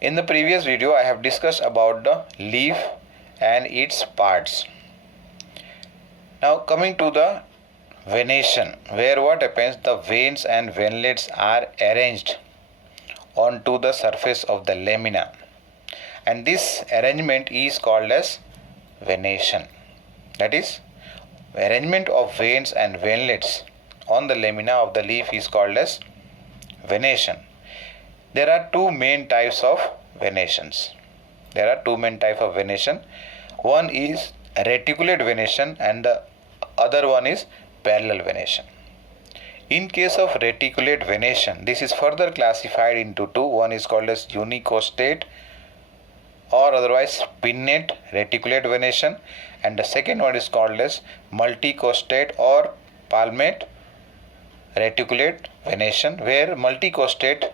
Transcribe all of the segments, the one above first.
In the previous video, I have discussed about the leaf and its parts. Now coming to the venation, where what happens, the veins and venlets are arranged onto the surface of the lamina, and this arrangement is called as venation. That is, arrangement of veins and venlets on the lamina of the leaf is called as venation. There are two main types of venations. One is reticulate venation and the other one is parallel venation. In case of reticulate venation, this is further classified into two. One is called as unicostate or otherwise pinnate reticulate venation, and the second one is called as multicostate or palmate reticulate venation, where multicostate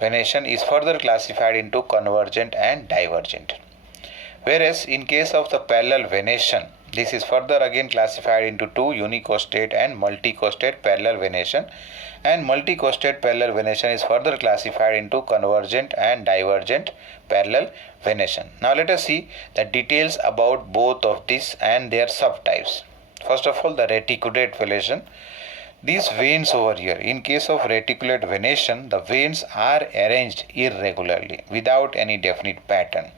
venation is further classified into convergent and divergent. Whereas in case of the parallel venation, this is further again classified into two, unicostate and multicostate parallel venation, and multicostate parallel venation is further classified into convergent and divergent parallel venation. Now let us see the details about both of these and their subtypes. First of all, the reticulate venation. These veins over here, in case of reticulate venation, the veins are arranged irregularly without any definite pattern,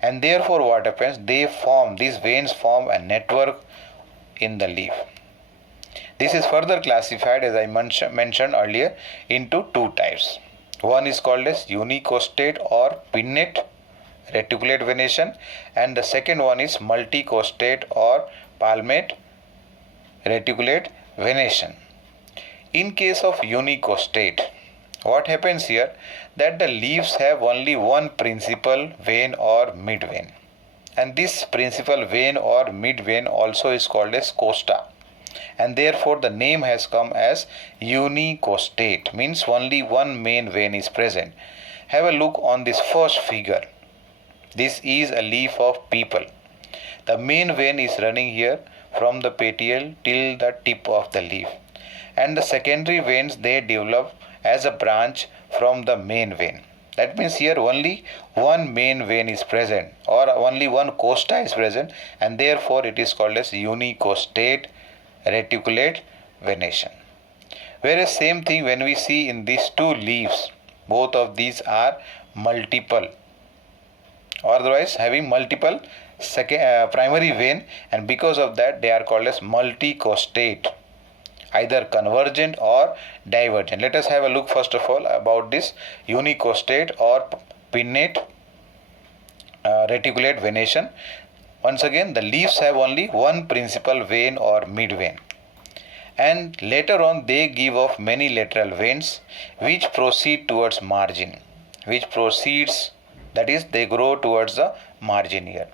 and therefore what happens, these veins form a network in the leaf. This is further classified, as I mentioned earlier, into two types. One is called as unicostate or pinnate reticulate venation, and the second one is multicostate or palmate reticulate venation. In case of unicostate, what happens here, that the leaves have only one principal vein or mid vein, and this principal vein or mid vein also is called as costa, and therefore the name has come as unicostate, means only one main vein is present. Have a look on this first figure. This is a leaf of peepal. The main vein is running here from the petiole till the tip of the leaf, and the secondary veins, they develop as a branch from the main vein. That means here only one main vein is present, or only one costa is present, and therefore it is called as unicostate reticulate venation. Whereas same thing when we see in these two leaves, both of these are multiple, or otherwise having multiple primary vein, and because of that they are called as multicostate, either convergent or divergent. Let us have a look first of all about this unicostate or pinnate reticulate venation. Once again, the leaves have only one principal vein or mid vein, and later on they give off many lateral veins which proceed towards margin, that is, they grow towards the margin here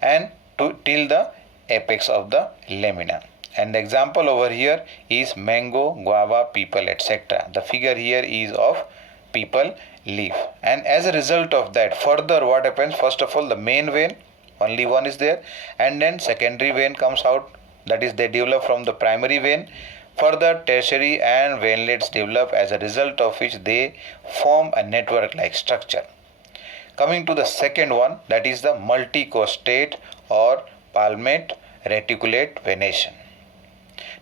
and till the apex of the lamina. And the example over here is mango, guava, peepal, etc. The figure here is of peepal leaf. And as a result of that, further what happens, first of all the main vein, only one is there, and then secondary vein comes out, that is, they develop from the primary vein. Further tertiary and venlets develop, as a result of which they form a network like structure. Coming to the second one, that is the multicostate or palmate reticulate venation.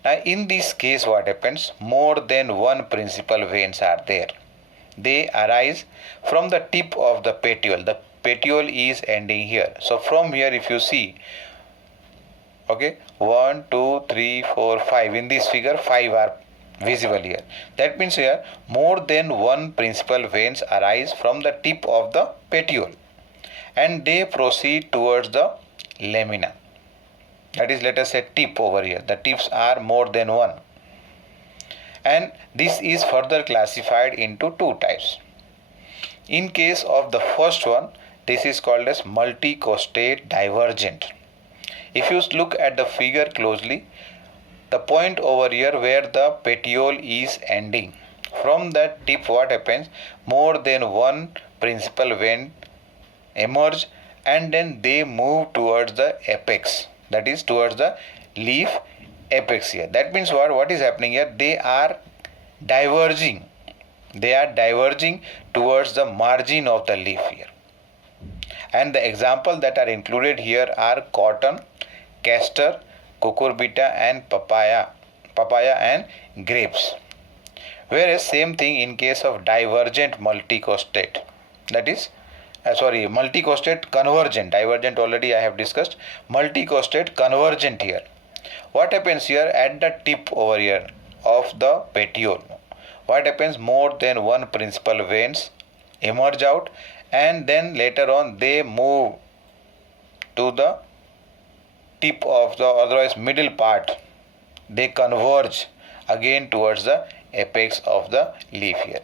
Now in this case what happens, more than one principal veins are there. They arise from the tip of the petiole. The petiole is ending here. So from here if you see, okay, 1, 2, 3, 4, 5, in this figure 5 are visible here. That means here more than one principal veins arise from the tip of the petiole, and they proceed towards the lamina. That is, let us say tip over here. The tips are more than one, and this is further classified into two types. In case of the first one, this is called as multicostate divergent. If you look at the figure closely, the point over here where the petiole is ending, from that tip what happens, more than one principal vein emerge, and then they move towards the apex, that is towards the leaf apex here. That means what is happening here, they are diverging They are diverging towards the margin of the leaf here. And the examples that are included here are cotton, castor, cucurbita and papaya and grapes. Whereas same thing in case of divergent multicostate, that is multicostate convergent. Divergent already I have discussed. Multicostate convergent here. What happens here at the tip over here of the petiole? What happens? More than one principal veins emerge out, and then later on they move to the tip of the otherwise middle part. They converge again towards the apex of the leaf here.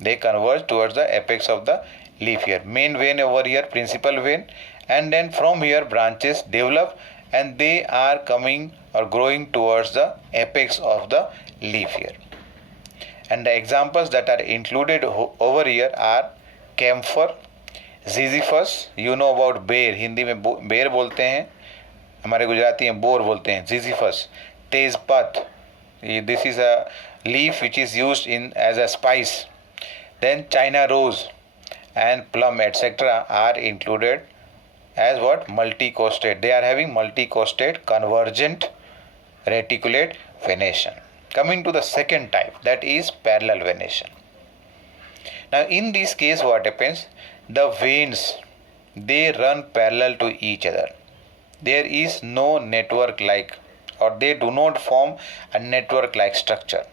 They converge towards the apex of the leaf here. Main vein over here, principal vein, and then from here branches develop and they are coming or growing towards the apex of the leaf here. And the examples that are included over here are camphor, ziziphus. You know about बेर, हिंदी में बेर बोलते हैं, हमारे गुजराती में bore बोलते हैं, ziziphus. तेजपत्त, this is a leaf which is used in as a spice. Then China rose and plum etc. are included as what? Multicostate. They are having multicostate convergent reticulate venation. Coming to the second type, that is parallel venation. Now in this case what happens? The veins, they run parallel to each other. There is no network like, or they do not form a network like structure.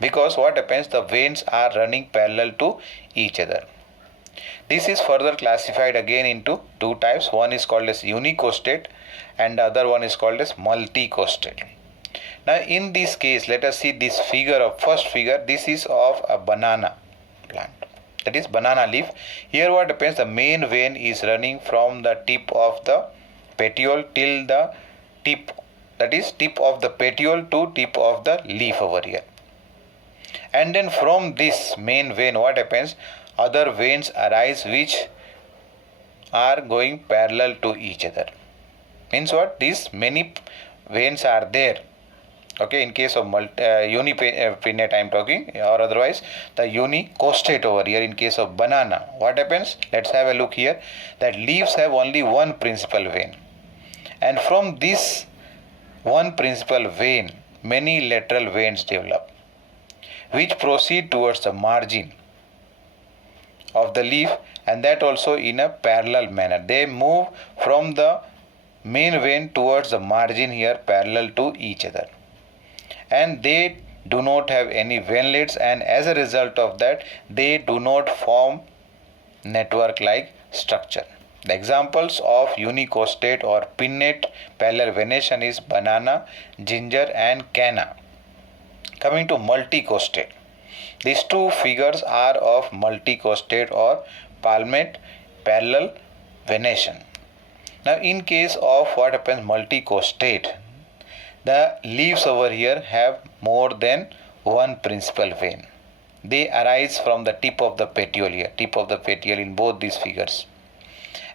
Because what happens? The veins are running parallel to each other. This is further classified again into two types. One is called as unicostate and the other one is called as multicostate. Now in this case, let us see this figure of first figure. This is of a banana plant, that is banana leaf. Here what happens? The main vein is running from the tip of the petiole till the tip, that is tip of the petiole to tip of the leaf over here. And then from this main vein what happens? Other veins arise which are going parallel to each other. Means what? These many veins are there. Okay, in case of unipinnate I am talking, or otherwise the unicostate over here in case of banana. What happens? Let's have a look here. That leaves have only one principal vein, and from this one principal vein many lateral veins develop which proceed towards the margin of the leaf, and that also in a parallel manner. They move from the main vein towards the margin here parallel to each other, and they do not have any veinlets, and as a result of that they do not form network like structure. The examples of unicostate or pinnate parallel venation is banana, ginger and canna. Coming to multicostate, these two figures are of multicostate or palmate parallel venation. Now in case of what happens multicostate, the leaves over here have more than one principal vein. They arise from the tip of the petiole here, tip of the petiole in both these figures,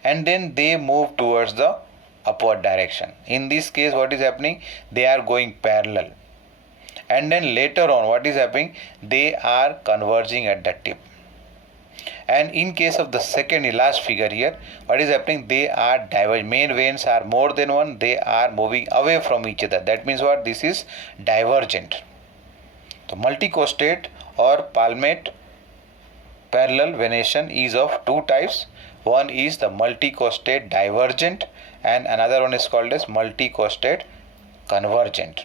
and then they move towards the upward direction. In this case what is happening? They are going parallel, and then later on what is happening? They are converging at the tip. And in case of the second last figure here, what is happening? They are divergent. Main veins are more than one. They are moving away from each other. That means what? This is divergent. So multicostate or palmate parallel venation is of two types. One is the multicostate divergent and another one is called as multicostate convergent.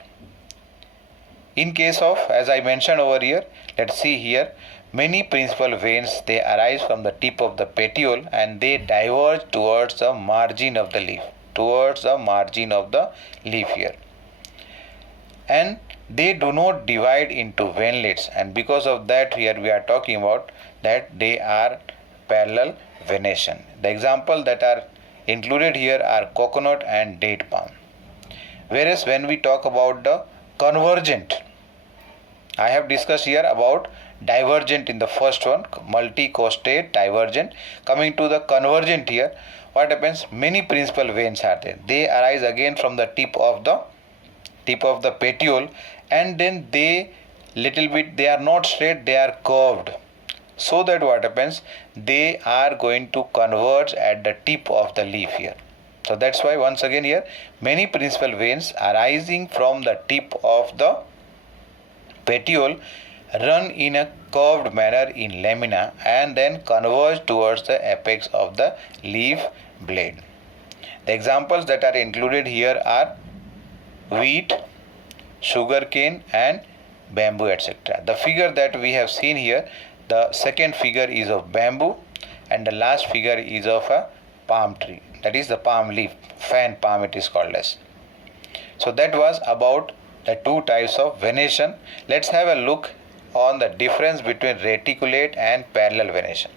In case of, as I mentioned over here, let's see here, many principal veins, they arise from the tip of the petiole and they diverge towards the margin of the leaf, here. And they do not divide into veinlets, and because of that here we are talking about that they are parallel venation. The example that are included here are coconut and date palm. Whereas when we talk about the convergent, I have discussed here about divergent in the first one, multicostate divergent. Coming to the convergent here, what happens? Many principal veins are there. They arise again from the tip of the petiole, and then they little bit, they are not straight, they are curved. So that what happens, they are going to converge at the tip of the leaf here. So that's why once again here, many principal veins arising from the tip of the petiole run in a curved manner in lamina and then converge towards the apex of the leaf blade. The examples that are included here are wheat, sugarcane and bamboo, etc. The figure that we have seen here, the second figure is of bamboo and the last figure is of a palm tree, that is the palm leaf, fan palm it is called as. So that was about the two types of venation. Let's have a look on the difference between reticulate and parallel venation.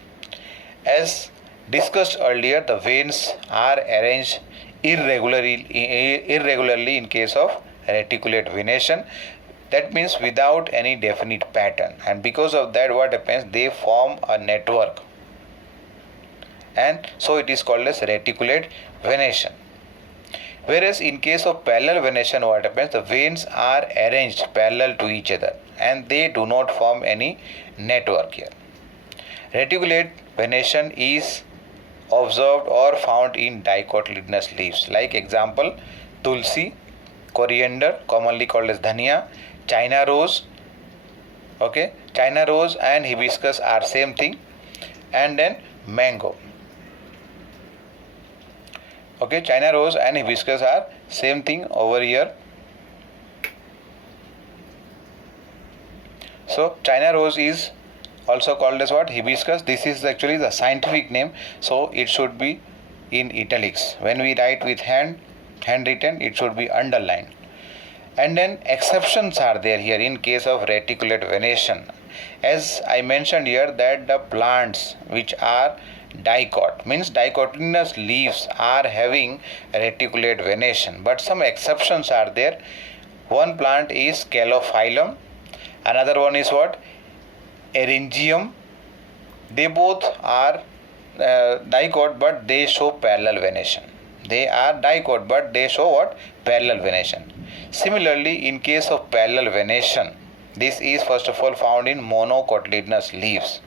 As discussed earlier, the veins are arranged irregularly in case of reticulate venation. That means without any definite pattern, and because of that what happens, they form a network, and so it is called as reticulate venation. Whereas in case of parallel venation, what happens, the veins are arranged parallel to each other and they do not form any network here. Reticulate venation is observed or found in dicotyledonous leaves, like example tulsi, coriander commonly called as dhania, China rose, okay, China rose and hibiscus are same thing, and then mango, okay, China rose and hibiscus are same thing over here. So China rose is also called as what, hibiscus. This is actually the scientific name, so it should be in italics. When we write with handwritten, it should be underlined. And then exceptions are there here in case of reticulate venation. As I mentioned here, that the plants which are dicot, means dicotyledonous leaves, are having reticulate venation, but some exceptions are there. One plant is Calophyllum, another one is what, Eryngium. They both are dicot, but they show parallel venation. They are dicot, but they show what, parallel venation. Similarly, in case of parallel venation, this is first of all found in monocotyledonous leaves.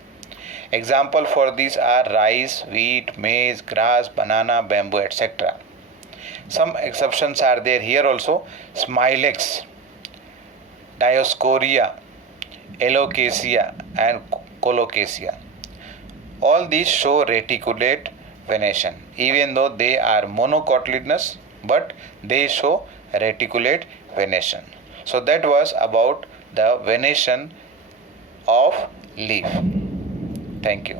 Example for these are rice, wheat, maize, grass, banana, bamboo, etc. Some exceptions are there here also. Smilex, Dioscorea, Alocasia and Colocasia. All these show reticulate venation, even though they are monocotyledonous, but they show reticulate venation. So that was about the venation of leaf. Thank you.